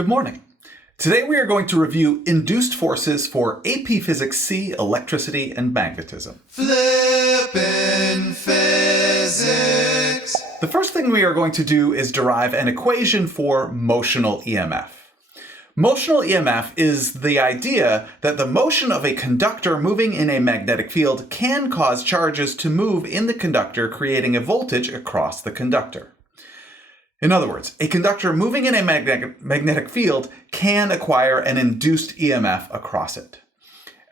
Good morning. Today we are going to review induced forces for AP Physics C, electricity, and magnetism. Flippin' physics. The first thing we are going to do is derive an equation for motional EMF. Motional EMF is the idea that the motion of a conductor moving in a magnetic field can cause charges to move in the conductor, creating a voltage across the conductor. In other words, a conductor moving in a magnetic field can acquire an induced EMF across it.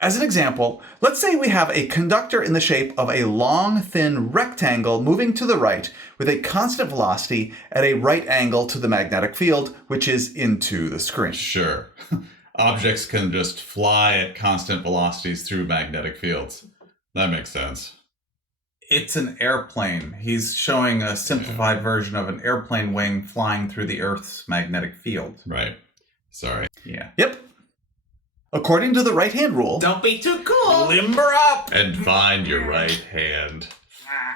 As an example, let's say we have a conductor in the shape of a long, thin rectangle moving to the right with a constant velocity at a right angle to the magnetic field, which is into the screen. Sure. Objects can just fly at constant velocities through magnetic fields. That makes sense. It's an airplane. He's showing a simplified version of an airplane wing flying through the Earth's magnetic field. Right. Sorry. Yeah. Yep. According to the right-hand rule... Don't be too cool! Limber up! And find your right hand.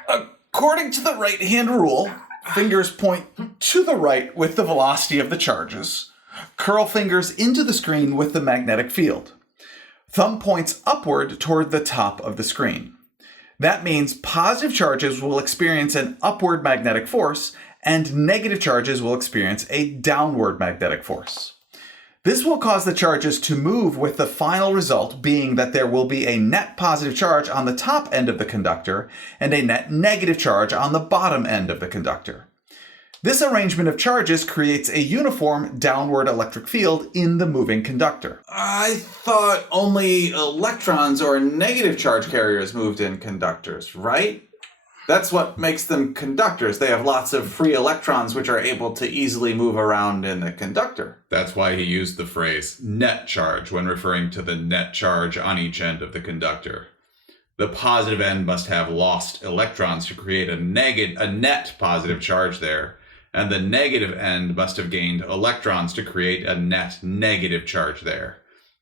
According to the right-hand rule, fingers point to the right with the velocity of the charges. Curl fingers into the screen with the magnetic field. Thumb points upward toward the top of the screen. That means positive charges will experience an upward magnetic force, and negative charges will experience a downward magnetic force. This will cause the charges to move, with the final result being that there will be a net positive charge on the top end of the conductor and a net negative charge on the bottom end of the conductor. This arrangement of charges creates a uniform downward electric field in the moving conductor. I thought only electrons or negative charge carriers moved in conductors, right? That's what makes them conductors. They have lots of free electrons which are able to easily move around in the conductor. That's why he used the phrase net charge when referring to the net charge on each end of the conductor. The positive end must have lost electrons to create a net positive charge there, and the negative end must have gained electrons to create a net negative charge there.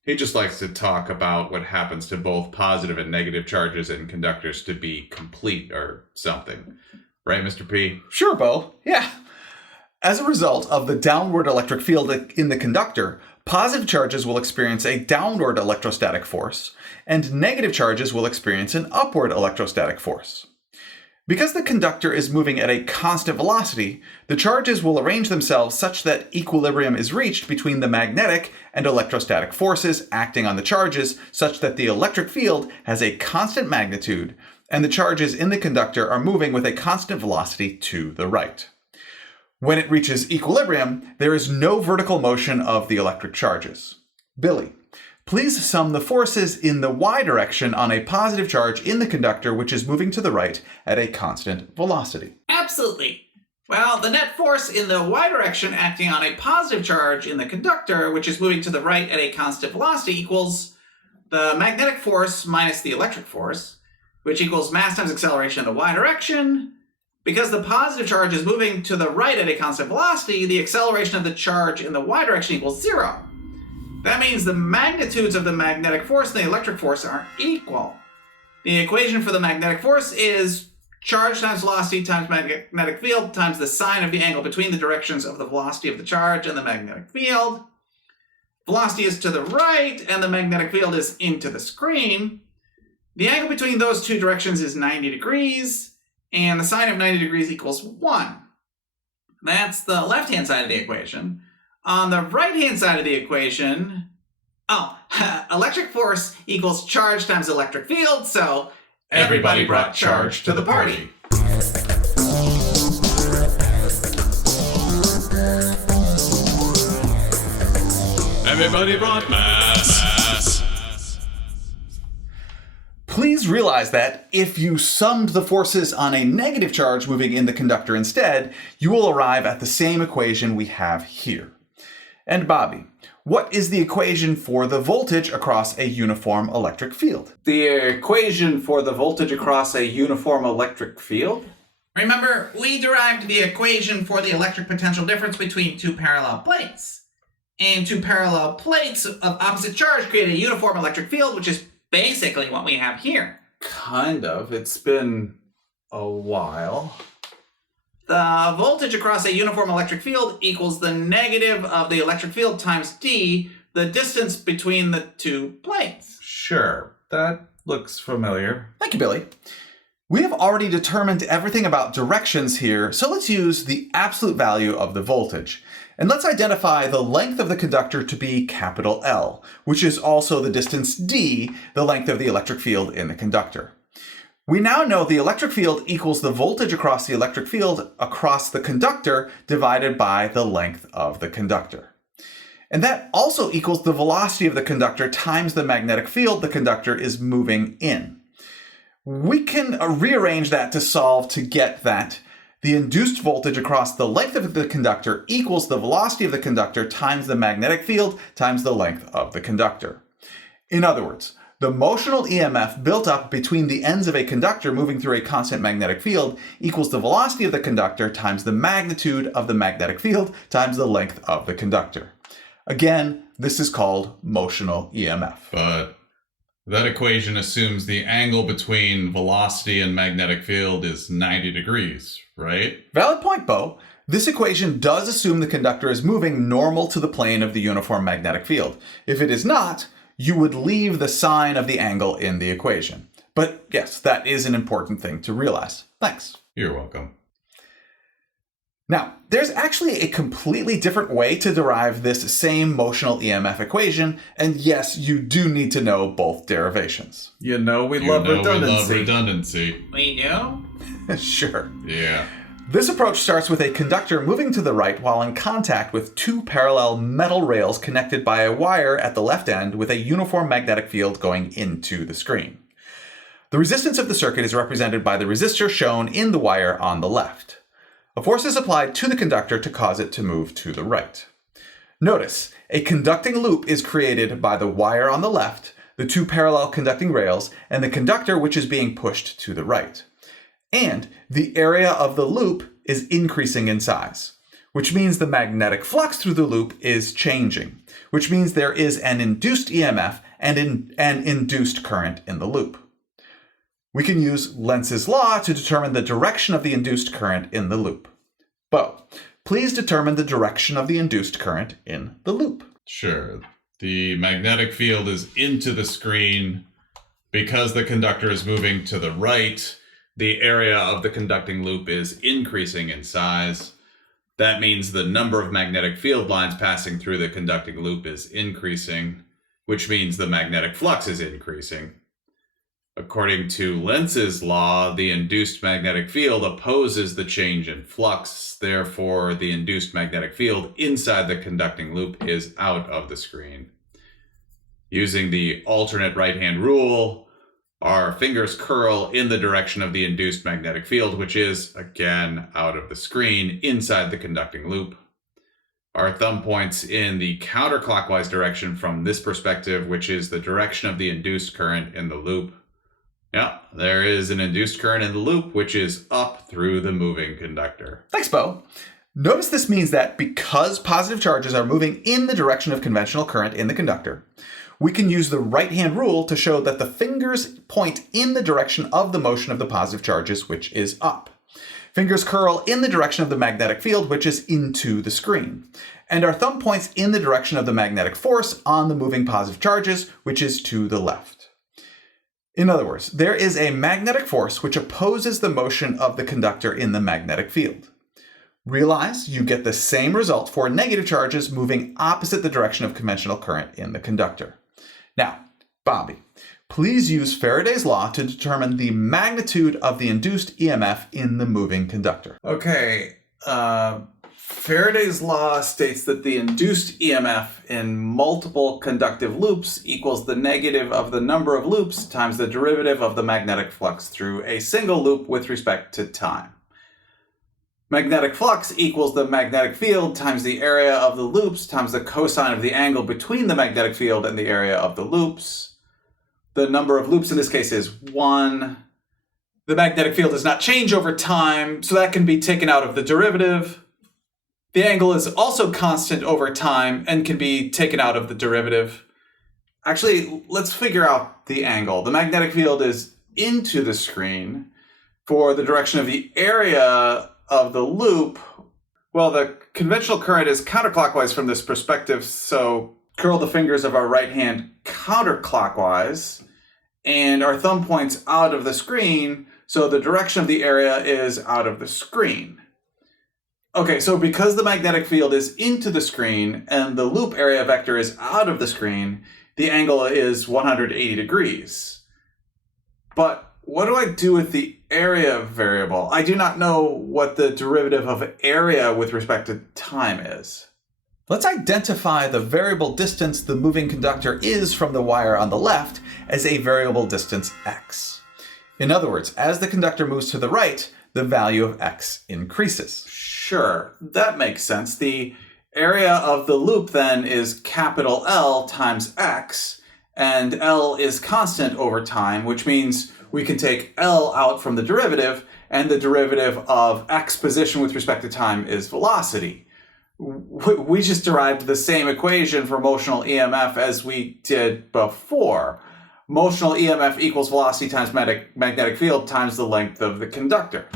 He just likes to talk about what happens to both positive and negative charges in conductors to be complete or something. Right, Mr. P? Sure, Bo. Yeah. As a result of the downward electric field in the conductor, positive charges will experience a downward electrostatic force, and negative charges will experience an upward electrostatic force. Because the conductor is moving at a constant velocity, the charges will arrange themselves such that equilibrium is reached between the magnetic and electrostatic forces acting on the charges, such that the electric field has a constant magnitude, and the charges in the conductor are moving with a constant velocity to the right. When it reaches equilibrium, there is no vertical motion of the electric charges. Billy, please sum the forces in the y direction on a positive charge in the conductor which is moving to the right at a constant velocity. Absolutely. Well, the net force in the y direction acting on a positive charge in the conductor, which is moving to the right at a constant velocity, equals the magnetic force minus the electric force, which equals mass times acceleration in the y direction. Because the positive charge is moving to the right at a constant velocity, the acceleration of the charge in the y direction equals 0. That means the magnitudes of the magnetic force and the electric force are equal. The equation for the magnetic force is charge times velocity times magnetic field times the sine of the angle between the directions of the velocity of the charge and the magnetic field. Velocity is to the right and the magnetic field is into the screen. The angle between those two directions is 90 degrees, and the sine of 90 degrees equals 1. That's the left-hand side of the equation. On the right-hand side of the equation, electric force equals charge times electric field, so everybody brought charge to the party. Everybody brought mass. Please realize that if you summed the forces on a negative charge moving in the conductor instead, you will arrive at the same equation we have here. And Bobby, what is the equation for the voltage across a uniform electric field? The equation for the voltage across a uniform electric field? Remember, we derived the equation for the electric potential difference between two parallel plates. And two parallel plates of opposite charge create a uniform electric field, which is basically what we have here. Kind of. It's been a while. the voltage across a uniform electric field equals the negative of the electric field times d, the distance between the two planes. Sure, that looks familiar. Thank you, Billy. We have already determined everything about directions here, so let's use the absolute value of the voltage. And let's identify the length of the conductor to be capital L, which is also the distance d, the length of the electric field in the conductor. We now know the electric field equals the voltage across the electric field across the conductor divided by the length of the conductor. And that also equals the velocity of the conductor times the magnetic field the conductor is moving in. We can rearrange that to solve to get that the induced voltage across the length of the conductor equals the velocity of the conductor times the magnetic field times the length of the conductor. In other words, the motional EMF built up between the ends of a conductor moving through a constant magnetic field equals the velocity of the conductor times the magnitude of the magnetic field times the length of the conductor. Again, this is called motional EMF. But that equation assumes the angle between velocity and magnetic field is 90 degrees, right? Valid point, Bo. This equation does assume the conductor is moving normal to the plane of the uniform magnetic field. If it is not, you would leave the sign of the angle in the equation. But yes, that is an important thing to realize. Thanks. You're welcome. Now, there's actually a completely different way to derive this same motional EMF equation, and yes, you do need to know both derivations. We love redundancy. We do? Sure. Yeah. This approach starts with a conductor moving to the right while in contact with two parallel metal rails connected by a wire at the left end with a uniform magnetic field going into the screen. The resistance of the circuit is represented by the resistor shown in the wire on the left. A force is applied to the conductor to cause it to move to the right. Notice, a conducting loop is created by the wire on the left, the two parallel conducting rails, and the conductor which is being pushed to the right. And the area of the loop is increasing in size, which means the magnetic flux through the loop is changing, which means there is an induced EMF and an induced current in the loop. We can use Lenz's law to determine the direction of the induced current in the loop. Bo, please determine the direction of the induced current in the loop. Sure. The magnetic field is into the screen. Because the conductor is moving to the right, the area of the conducting loop is increasing in size. That means the number of magnetic field lines passing through the conducting loop is increasing, which means the magnetic flux is increasing. According to Lenz's law, the induced magnetic field opposes the change in flux. Therefore, the induced magnetic field inside the conducting loop is out of the screen. Using the alternate right-hand rule, our fingers curl in the direction of the induced magnetic field, which is, again, out of the screen, inside the conducting loop. Our thumb points in the counterclockwise direction from this perspective, which is the direction of the induced current in the loop. Yeah, there is an induced current in the loop, which is up through the moving conductor. Thanks, Bo. Notice this means that because positive charges are moving in the direction of conventional current in the conductor, we can use the right-hand rule to show that the fingers point in the direction of the motion of the positive charges, which is up. Fingers curl in the direction of the magnetic field, which is into the screen. And our thumb points in the direction of the magnetic force on the moving positive charges, which is to the left. In other words, there is a magnetic force which opposes the motion of the conductor in the magnetic field. Realize you get the same result for negative charges moving opposite the direction of conventional current in the conductor. Now, Bobby, please use Faraday's law to determine the magnitude of the induced EMF in the moving conductor. Okay, Faraday's law states that the induced EMF in multiple conductive loops equals the negative of the number of loops times the derivative of the magnetic flux through a single loop with respect to time. Magnetic flux equals the magnetic field times the area of the loops times the cosine of the angle between the magnetic field and the area of the loops. The number of loops in this case is 1. The magnetic field does not change over time, so that can be taken out of the derivative. The angle is also constant over time and can be taken out of the derivative. Actually, let's figure out the angle. The magnetic field is into the screen. For the direction of the area of the loop, well, the conventional current is counterclockwise from this perspective, so curl the fingers of our right hand counterclockwise, and our thumb points out of the screen, so the direction of the area is out of the screen. Okay, so because the magnetic field is into the screen and the loop area vector is out of the screen, the angle is 180 degrees. But what do I do with the area variable? I do not know what the derivative of area with respect to time is. Let's identify the variable distance the moving conductor is from the wire on the left as a variable distance x. In other words, as the conductor moves to the right, the value of x increases. Sure, that makes sense. The area of the loop then is capital L times x, and L is constant over time, which means we can take L out from the derivative, and the derivative of x position with respect to time is velocity. We just derived the same equation for motional EMF as we did before. Motional EMF equals velocity times magnetic field times the length of the conductor.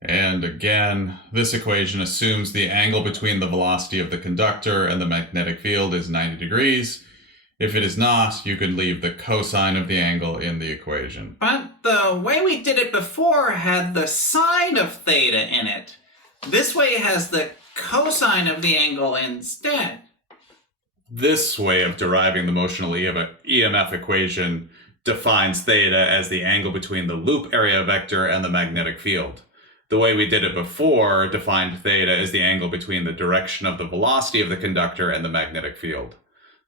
And again, this equation assumes the angle between the velocity of the conductor and the magnetic field is 90 degrees. If it is not, you can leave the cosine of the angle in the equation. But the way we did it before had the sine of theta in it. This way it has the cosine of the angle instead. This way of deriving the motional EMF equation defines theta as the angle between the loop area vector and the magnetic field. The way we did it before defined theta as the angle between the direction of the velocity of the conductor and the magnetic field.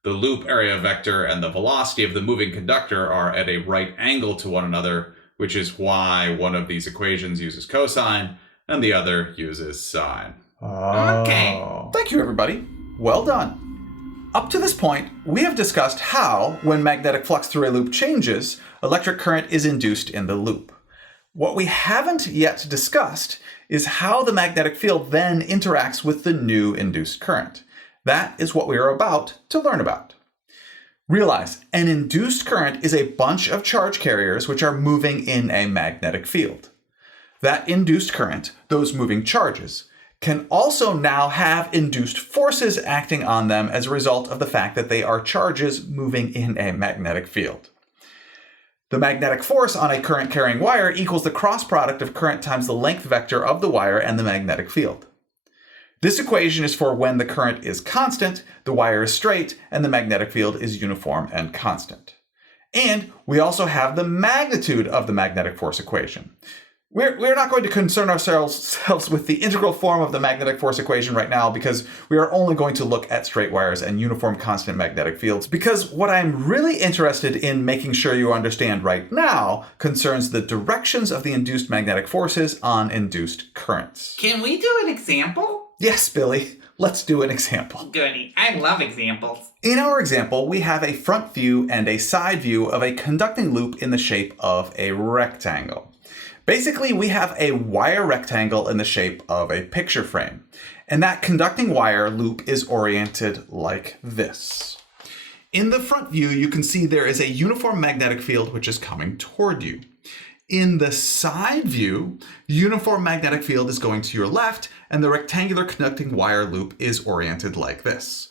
The loop area vector and the velocity of the moving conductor are at a right angle to one another, which is why one of these equations uses cosine and the other uses sine. Okay. Thank you, everybody. Well done. Up to this point, we have discussed how, when magnetic flux through a loop changes, electric current is induced in the loop. What we haven't yet discussed is how the magnetic field then interacts with the new induced current. That is what we are about to learn about. Realize, an induced current is a bunch of charge carriers which are moving in a magnetic field. That induced current, those moving charges, can also now have induced forces acting on them as a result of the fact that they are charges moving in a magnetic field. The magnetic force on a current-carrying wire equals the cross product of current times the length vector of the wire and the magnetic field. This equation is for when the current is constant, the wire is straight, and the magnetic field is uniform and constant. And we also have the magnitude of the magnetic force equation. We're not going to concern ourselves with the integral form of the magnetic force equation right now because we are only going to look at straight wires and uniform constant magnetic fields, because what I'm really interested in making sure you understand right now concerns the directions of the induced magnetic forces on induced currents. Can we do an example? Yes, Billy, let's do an example. Goody. I love examples. In our example, we have a front view and a side view of a conducting loop in the shape of a rectangle. Basically, we have a wire rectangle in the shape of a picture frame, and that conducting wire loop is oriented like this. In the front view, you can see there is a uniform magnetic field which is coming toward you. In the side view, the uniform magnetic field is going to your left, and the rectangular conducting wire loop is oriented like this.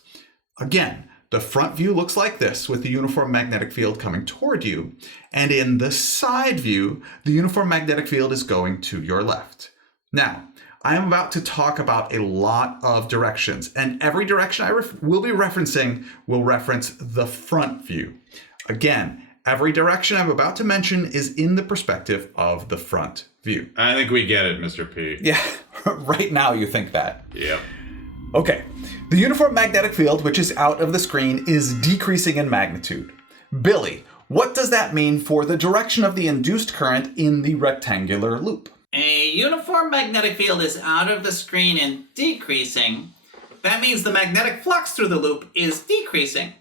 Again, the front view looks like this with the uniform magnetic field coming toward you. And in the side view, the uniform magnetic field is going to your left. Now, I am about to talk about a lot of directions, and every direction I will be referencing will reference the front view. Again, every direction I'm about to mention is in the perspective of the front view. I think we get it, Mr. P. Yeah, right now you think that. Yep. Okay, the uniform magnetic field, which is out of the screen, is decreasing in magnitude. Billy, what does that mean for the direction of the induced current in the rectangular loop? A uniform magnetic field is out of the screen and decreasing. That means the magnetic flux through the loop is decreasing.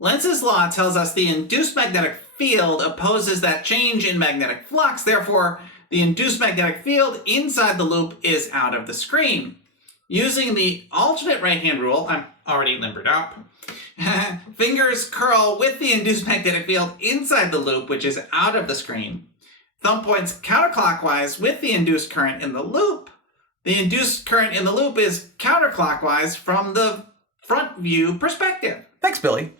Lenz's law tells us the induced magnetic field opposes that change in magnetic flux. Therefore, the induced magnetic field inside the loop is out of the screen. Using the alternate right-hand rule, I'm already limbered up, fingers curl with the induced magnetic field inside the loop, which is out of the screen. Thumb points counterclockwise with the induced current in the loop. the induced current in the loop is counterclockwise from the front view perspective. Thanks, Billy.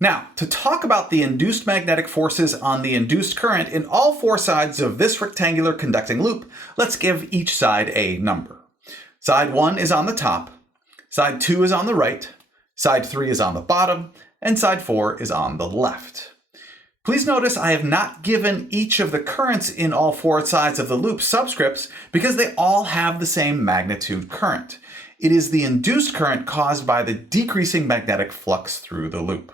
Now, to talk about the induced magnetic forces on the induced current in all four sides of this rectangular conducting loop, let's give each side a number. Side 1 is on the top, side 2 is on the right, side 3 is on the bottom, and side 4 is on the left. Please notice I have not given each of the currents in all four sides of the loop subscripts because they all have the same magnitude current. It is the induced current caused by the decreasing magnetic flux through the loop.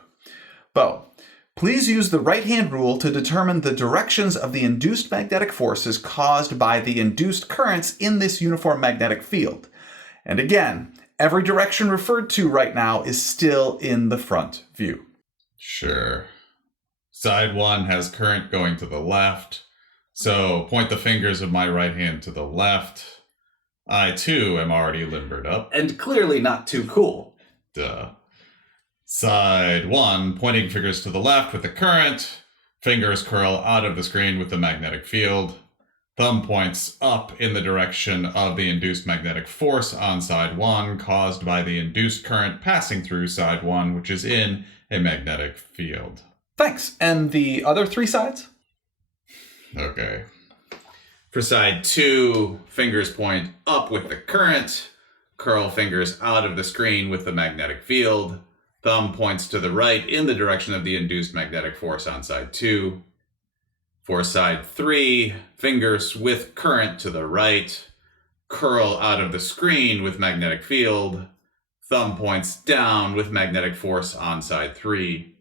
Bo, please use the right-hand rule to determine the directions of the induced magnetic forces caused by the induced currents in this uniform magnetic field. And again, every direction referred to right now is still in the front view. Sure. Side 1 has current going to the left, so point the fingers of my right hand to the left. I, too, am already limbered up. And clearly not too cool. Duh. Side 1, pointing fingers to the left with the current. Fingers curl out of the screen with the magnetic field. Thumb points up in the direction of the induced magnetic force on side 1 caused by the induced current passing through side 1, which is in a magnetic field. Thanks. And the other three sides? Okay. For side 2, fingers point up with the current. Curl fingers out of the screen with the magnetic field. Thumb points to the right in the direction of the induced magnetic force on side 2. For side 3, fingers with current to the right. Curl out of the screen with magnetic field. Thumb points down with magnetic force on side 3.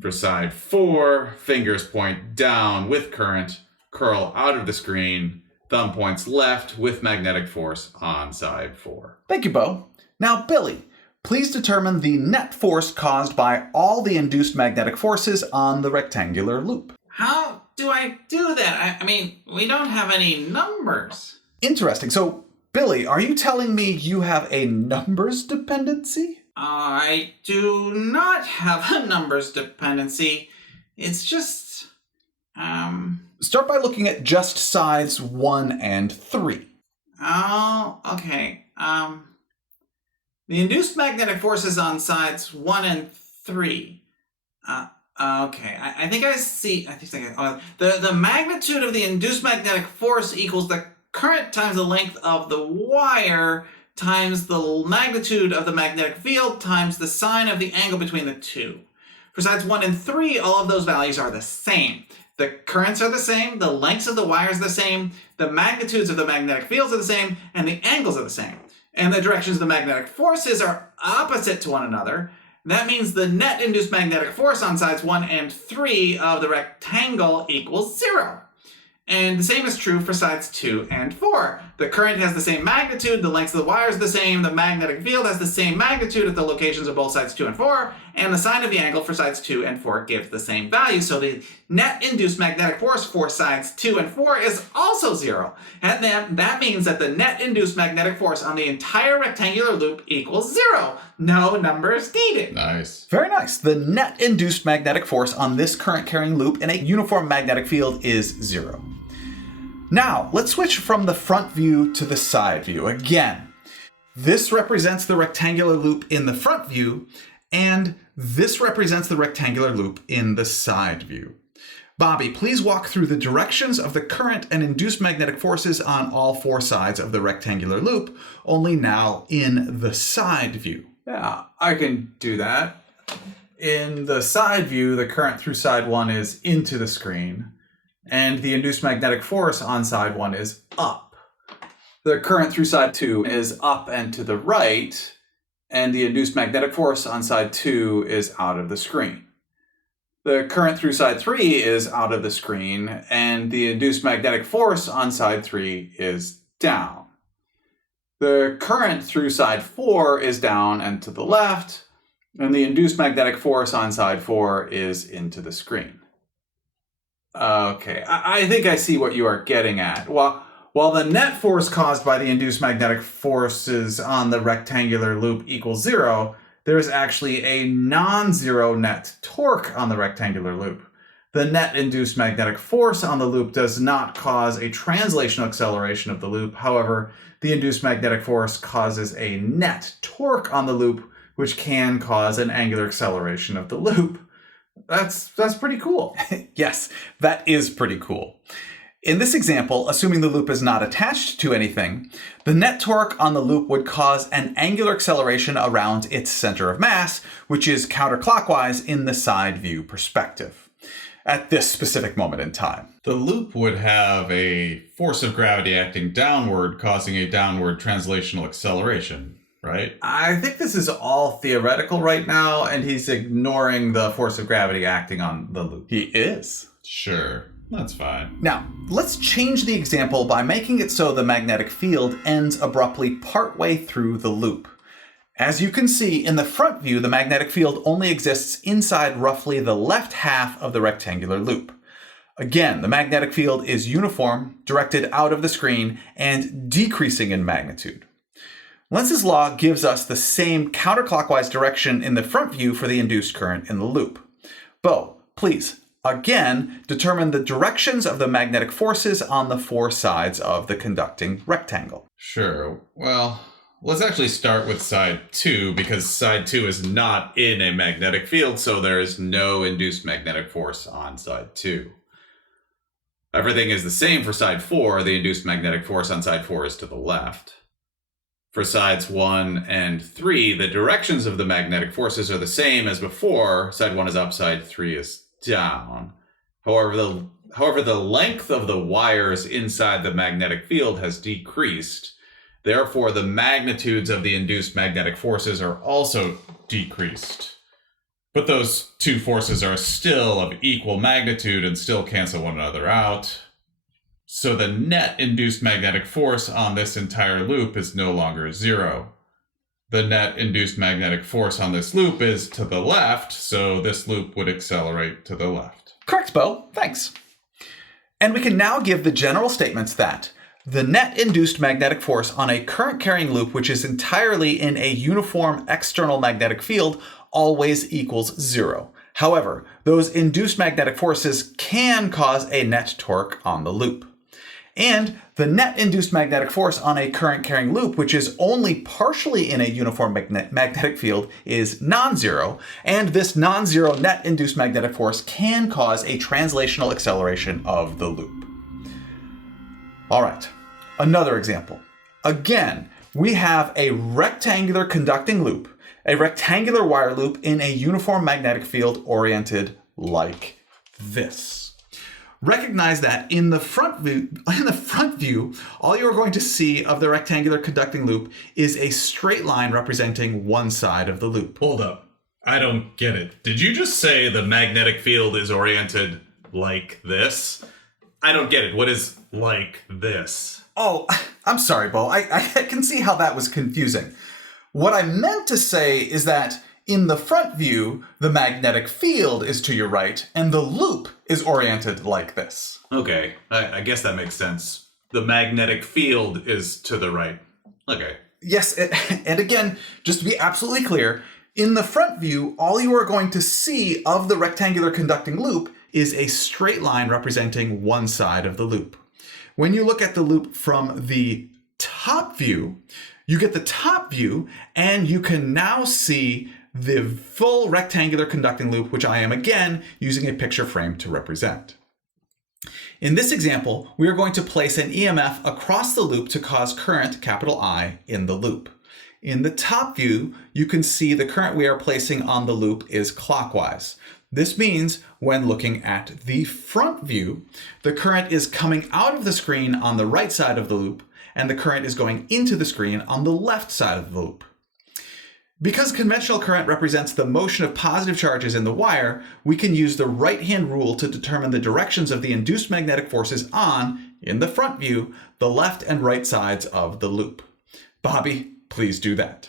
For side 4, fingers point down with current. Curl out of the screen. Thumb points left with magnetic force on side 4. Thank you, Bo. Now, Billy, please determine the net force caused by all the induced magnetic forces on the rectangular loop. How do I do that? I mean, we don't have any numbers. Interesting. So, Billy, are you telling me you have a numbers dependency? I do not have a numbers dependency. It's just, Start by looking at just sides 1 and 3. Oh, okay. The induced magnetic forces on sides 1 and 3. Okay, I think I see. The magnitude of the induced magnetic force equals the current times the length of the wire times the magnitude of the magnetic field times the sine of the angle between the two. For sides 1 and 3, all of those values are the same. The currents are the same, the lengths of the wires are the same, the magnitudes of the magnetic fields are the same, and the angles are the same. And the directions of the magnetic forces are opposite to one another. That means the net induced magnetic force on sides 1 and 3 of the rectangle equals 0. And the same is true for sides 2 and 4. The current has the same magnitude, the lengths of the wires are the same, the magnetic field has the same magnitude at the locations of both sides 2 and 4, and the sine of the angle for sides 2 and 4 gives the same value. So the net induced magnetic force for sides 2 and 4 is also 0. And that means that the net induced magnetic force on the entire rectangular loop equals 0. No numbers needed. Nice. Very nice. The net induced magnetic force on this current carrying loop in a uniform magnetic field is 0. Now, let's switch from the front view to the side view. Again, this represents the rectangular loop in the front view, and this represents the rectangular loop in the side view. Bobby, please walk through the directions of the current and induced magnetic forces on all four sides of the rectangular loop, only now in the side view. Yeah, I can do that. In the side view, the current through side 1 is into the screen, and the induced magnetic force on side 1 is up. The current through side 2 is up and to the right, and the induced magnetic force on side 2 is out of the screen. The current through side 3 is out of the screen, and the induced magnetic force on side 3 is down. The current through side 4 is down and to the left, and the induced magnetic force on side 4 is into the screen. Okay, I think I see what you are getting at. While the net force caused by the induced magnetic forces on the rectangular loop equals 0, there is actually a non-zero net torque on the rectangular loop. The net induced magnetic force on the loop does not cause a translational acceleration of the loop. However, the induced magnetic force causes a net torque on the loop, which can cause an angular acceleration of the loop. That's pretty cool. Yes, that is pretty cool. In this example, assuming the loop is not attached to anything, the net torque on the loop would cause an angular acceleration around its center of mass, which is counterclockwise in the side view perspective at this specific moment in time. The loop would have a force of gravity acting downward, causing a downward translational acceleration, right? I think this is all theoretical right now, and he's ignoring the force of gravity acting on the loop. He is. Sure, that's fine. Now, let's change the example by making it so the magnetic field ends abruptly partway through the loop. As you can see, in the front view, the magnetic field only exists inside roughly the left half of the rectangular loop. Again, the magnetic field is uniform, directed out of the screen, and decreasing in magnitude. Lenz's law gives us the same counterclockwise direction in the front view for the induced current in the loop. Bo, please, again, determine the directions of the magnetic forces on the four sides of the conducting rectangle. Sure, well, let's actually start with side 2, because side 2 is not in a magnetic field, so there is no induced magnetic force on side 2. Everything is the same for side 4. The induced magnetic force on side 4 is to the left. For sides 1 and 3, the directions of the magnetic forces are the same as before. Side 1 is up, side 3 is down. However, the length of the wires inside the magnetic field has decreased. Therefore, the magnitudes of the induced magnetic forces are also decreased. But those two forces are still of equal magnitude and still cancel one another out. So the net induced magnetic force on this entire loop is no longer 0. The net induced magnetic force on this loop is to the left, so this loop would accelerate to the left. Correct, Bo. Thanks. And we can now give the general statements that the net induced magnetic force on a current-carrying loop which is entirely in a uniform external magnetic field always equals 0. However, those induced magnetic forces can cause a net torque on the loop. And the net induced magnetic force on a current-carrying loop, which is only partially in a uniform magnetic field, is non-zero, and this non-zero net induced magnetic force can cause a translational acceleration of the loop. All right, another example. Again, we have a rectangular conducting loop, a rectangular wire loop in a uniform magnetic field oriented like this. Recognize that in the front view, all you're going to see of the rectangular conducting loop is a straight line representing one side of the loop. Hold up. I don't get it. Did you just say the magnetic field is oriented like this? I don't get it. What is like this? Oh, I'm sorry, Bo. I can see how that was confusing. What I meant to say is that in the front view, the magnetic field is to your right, and the loop is oriented like this. Okay, I guess that makes sense. The magnetic field is to the right. Okay. Yes, and again, just to be absolutely clear, in the front view, all you are going to see of the rectangular conducting loop is a straight line representing one side of the loop. When you look at the loop from the top view, you get the top view, and you can now see the full rectangular conducting loop, which I am again using a picture frame to represent. In this example, we are going to place an EMF across the loop to cause current, capital I, in the loop. In the top view, you can see the current we are placing on the loop is clockwise. This means when looking at the front view, the current is coming out of the screen on the right side of the loop, and the current is going into the screen on the left side of the loop. Because conventional current represents the motion of positive charges in the wire, we can use the right-hand rule to determine the directions of the induced magnetic forces on, in the front view, the left and right sides of the loop. Bobby, please do that.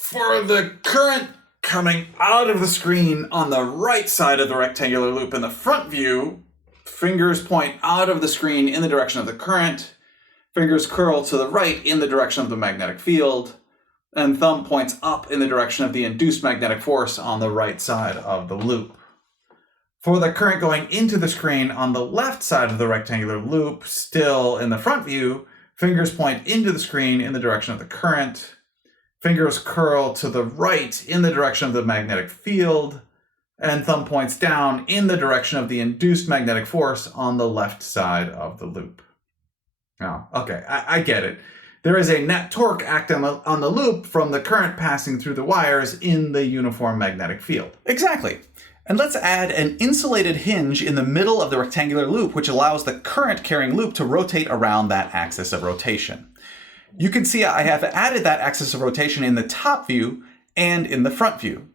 For the current coming out of the screen on the right side of the rectangular loop in the front view, fingers point out of the screen in the direction of the current, fingers curl to the right in the direction of the magnetic field, and thumb points up in the direction of the induced magnetic force on the right side of the loop. For the current going into the screen on the left side of the rectangular loop, still in the front view, fingers point into the screen in the direction of the current. Fingers curl to the right in the direction of the magnetic field, and thumb points down in the direction of the induced magnetic force on the left side of the loop. Oh, okay, I get it. There is a net torque acting on the loop from the current passing through the wires in the uniform magnetic field. Exactly. And let's add an insulated hinge in the middle of the rectangular loop, which allows the current carrying loop to rotate around that axis of rotation. You can see I have added that axis of rotation in the top view and in the front view.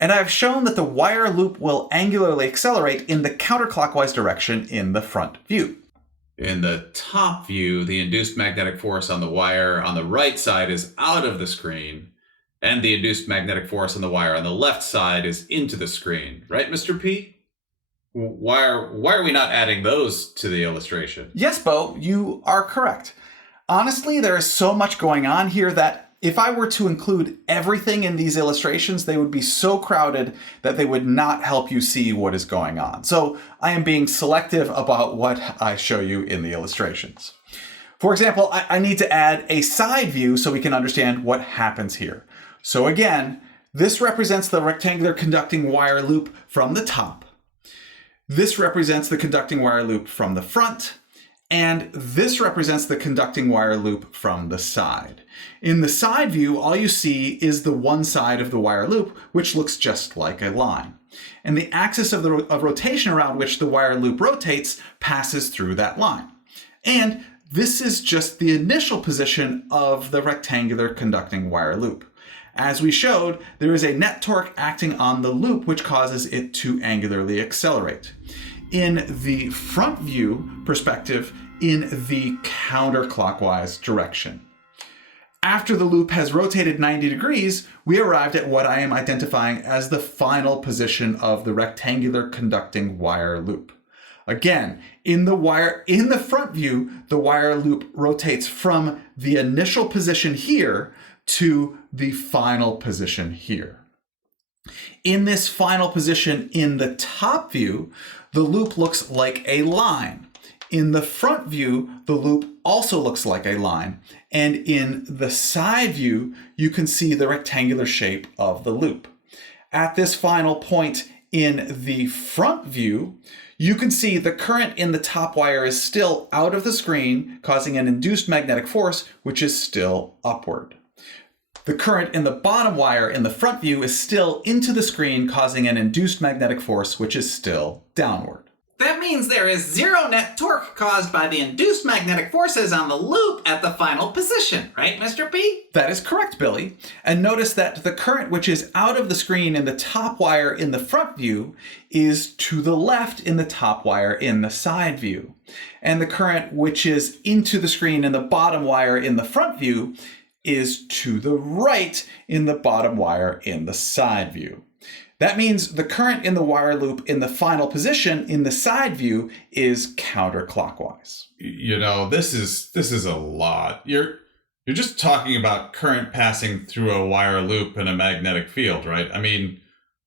And I've shown that the wire loop will angularly accelerate in the counterclockwise direction in the front view. In the top view, the induced magnetic force on the wire on the right side is out of the screen, and the induced magnetic force on the wire on the left side is into the screen. Right, Mr. P? Why are we not adding those to the illustration? Yes, Bo, you are correct. Honestly, there is so much going on here that if I were to include everything in these illustrations, they would be so crowded that they would not help you see what is going on. So I am being selective about what I show you in the illustrations. For example, I need to add a side view so we can understand what happens here. So again, this represents the rectangular conducting wire loop from the top. This represents the conducting wire loop from the front. And this represents the conducting wire loop from the side. In the side view, all you see is the one side of the wire loop, which looks just like a line. And the axis of rotation around which the wire loop rotates passes through that line. And this is just the initial position of the rectangular conducting wire loop. As we showed, there is a net torque acting on the loop, which causes it to angularly accelerate. In the front view perspective, in the counterclockwise direction. After the loop has rotated 90 degrees, we arrived at what I am identifying as the final position of the rectangular conducting wire loop. Again, in the front view, the wire loop rotates from the initial position here to the final position here. In this final position in the top view, the loop looks like a line. In the front view, the loop also looks like a line. And in the side view, you can see the rectangular shape of the loop. At this final point in the front view, you can see the current in the top wire is still out of the screen, causing an induced magnetic force, which is still upward. The current in the bottom wire in the front view is still into the screen, causing an induced magnetic force, which is still downward. That means there is zero net torque caused by the induced magnetic forces on the loop at the final position, right, Mr. P? That is correct, Billy. And notice that the current which is out of the screen in the top wire in the front view is to the left in the top wire in the side view. And the current which is into the screen in the bottom wire in the front view is to the right in the bottom wire in the side view. That means the current in the wire loop in the final position in the side view is counterclockwise. You know, this is a lot. You're just talking about current passing through a wire loop in a magnetic field, right? I mean,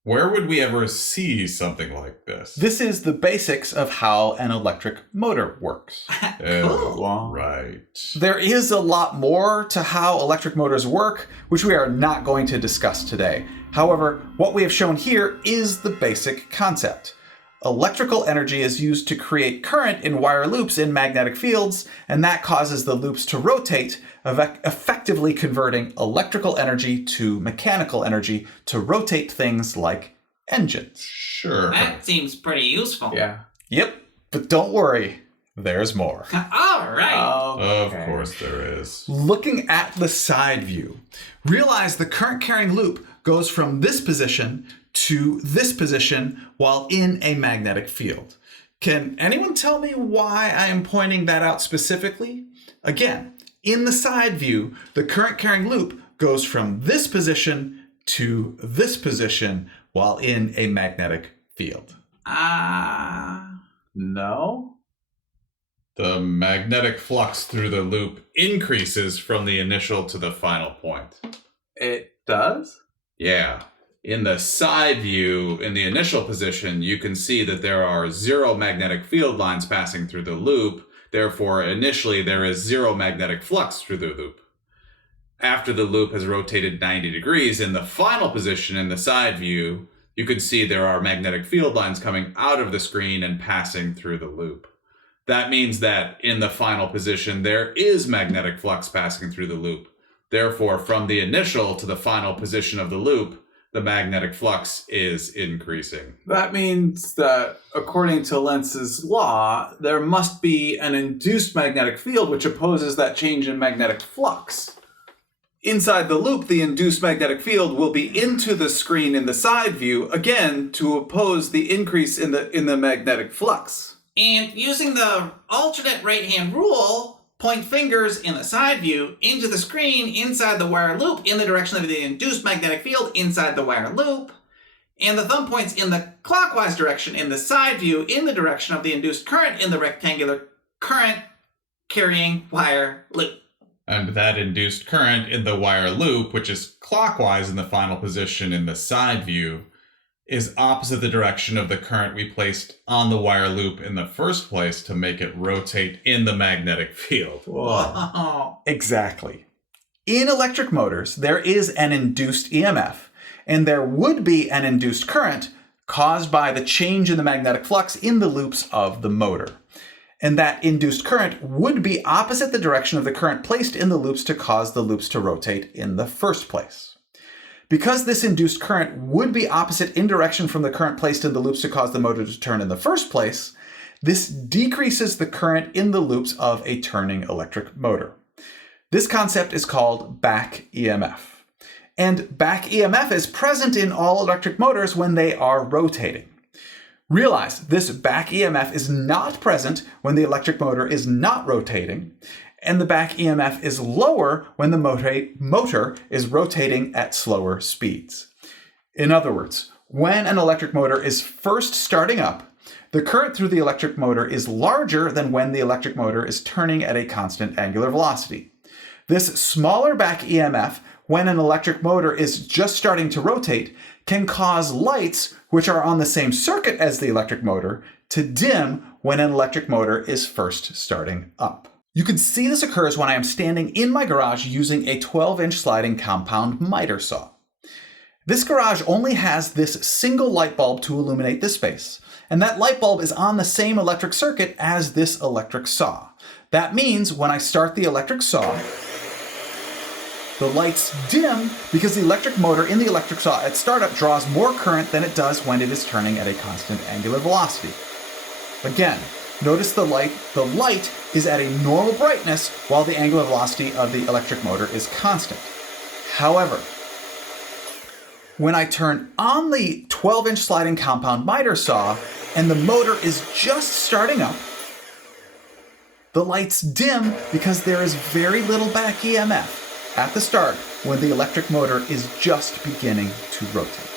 where would we ever see something like this? This is the basics of how an electric motor works. Oh, right. There is a lot more to how electric motors work, which we are not going to discuss today. However, what we have shown here is the basic concept. Electrical energy is used to create current in wire loops in magnetic fields, and that causes the loops to rotate, effectively converting electrical energy to mechanical energy to rotate things like engines. Sure. That seems pretty useful. Yeah. Yep, but don't worry, there's more. All right. Of course there is. Looking at the side view, realize the current carrying loop goes from this position to this position while in a magnetic field. Can anyone tell me why I am pointing that out specifically? Again, in the side view, the current carrying loop goes from this position to this position while in a magnetic field. No? The magnetic flux through the loop increases from the initial to the final point. It does? Yeah. In the side view, in the initial position, you can see that there are 0 magnetic field lines passing through the loop. Therefore, initially, there is 0 magnetic flux through the loop. After the loop has rotated 90 degrees, in the final position in the side view, you can see there are magnetic field lines coming out of the screen and passing through the loop. That means that in the final position, there is magnetic flux passing through the loop. Therefore, from the initial to the final position of the loop, the magnetic flux is increasing. That means that, according to Lenz's law, there must be an induced magnetic field which opposes that change in magnetic flux. Inside the loop, the induced magnetic field will be into the screen in the side view, again, to oppose the increase in the magnetic flux. And using the alternate right-hand rule, point fingers in the side view into the screen inside the wire loop in the direction of the induced magnetic field inside the wire loop, and the thumb points in the clockwise direction in the side view in the direction of the induced current in the rectangular current carrying wire loop. And that induced current in the wire loop, which is clockwise in the final position in the side view, is opposite the direction of the current we placed on the wire loop in the first place to make it rotate in the magnetic field. Whoa. Exactly. In electric motors, there is an induced EMF, and there would be an induced current caused by the change in the magnetic flux in the loops of the motor. And that induced current would be opposite the direction of the current placed in the loops to cause the loops to rotate in the first place. Because this induced current would be opposite in direction from the current placed in the loops to cause the motor to turn in the first place, this decreases the current in the loops of a turning electric motor. This concept is called back EMF. And back EMF is present in all electric motors when they are rotating. Realize this back EMF is not present when the electric motor is not rotating, and the back EMF is lower when the motor is rotating at slower speeds. In other words, when an electric motor is first starting up, the current through the electric motor is larger than when the electric motor is turning at a constant angular velocity. This smaller back EMF, when an electric motor is just starting to rotate, can cause lights, which are on the same circuit as the electric motor, to dim when an electric motor is first starting up. You can see this occurs when I am standing in my garage using a 12-inch sliding compound miter saw. This garage only has this single light bulb to illuminate the space, and that light bulb is on the same electric circuit as this electric saw. That means when I start the electric saw, the lights dim because the electric motor in the electric saw at startup draws more current than it does when it is turning at a constant angular velocity. Again, notice the light is at a normal brightness while the angular velocity of the electric motor is constant. However, when I turn on the 12-inch sliding compound miter saw and the motor is just starting up, the lights dim because there is very little back EMF at the start when the electric motor is just beginning to rotate.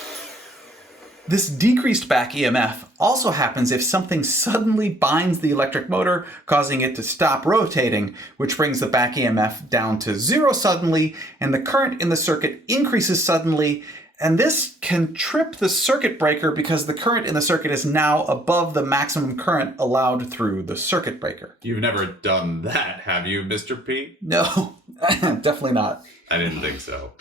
This decreased back EMF also happens if something suddenly binds the electric motor, causing it to stop rotating, which brings the back EMF down to 0 suddenly, and the current in the circuit increases suddenly, and this can trip the circuit breaker because the current in the circuit is now above the maximum current allowed through the circuit breaker. You've never done that, have you, Mr. P? No, definitely not. I didn't think so.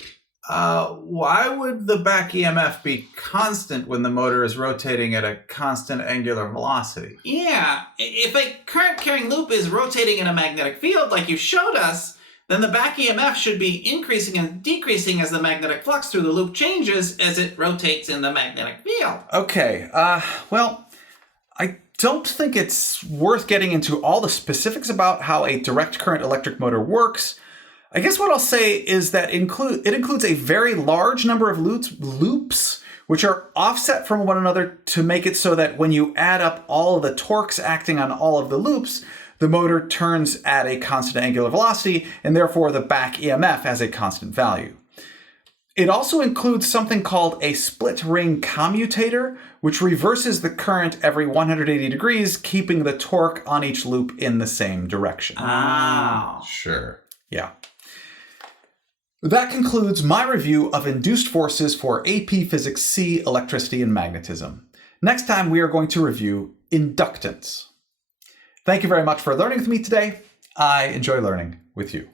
Why would the back EMF be constant when the motor is rotating at a constant angular velocity? Yeah, if a current-carrying loop is rotating in a magnetic field like you showed us, then the back EMF should be increasing and decreasing as the magnetic flux through the loop changes as it rotates in the magnetic field. Okay, well, I don't think it's worth getting into all the specifics about how a direct current electric motor works. I guess what I'll say is that it includes a very large number of loops, which are offset from one another to make it so that when you add up all of the torques acting on all of the loops, the motor turns at a constant angular velocity, and therefore the back EMF has a constant value. It also includes something called a split ring commutator, which reverses the current every 180 degrees, keeping the torque on each loop in the same direction. Oh. Sure. Yeah. That concludes my review of induced forces for AP Physics C, Electricity and Magnetism. Next time we are going to review inductance. Thank you very much for learning with me today. I enjoy learning with you.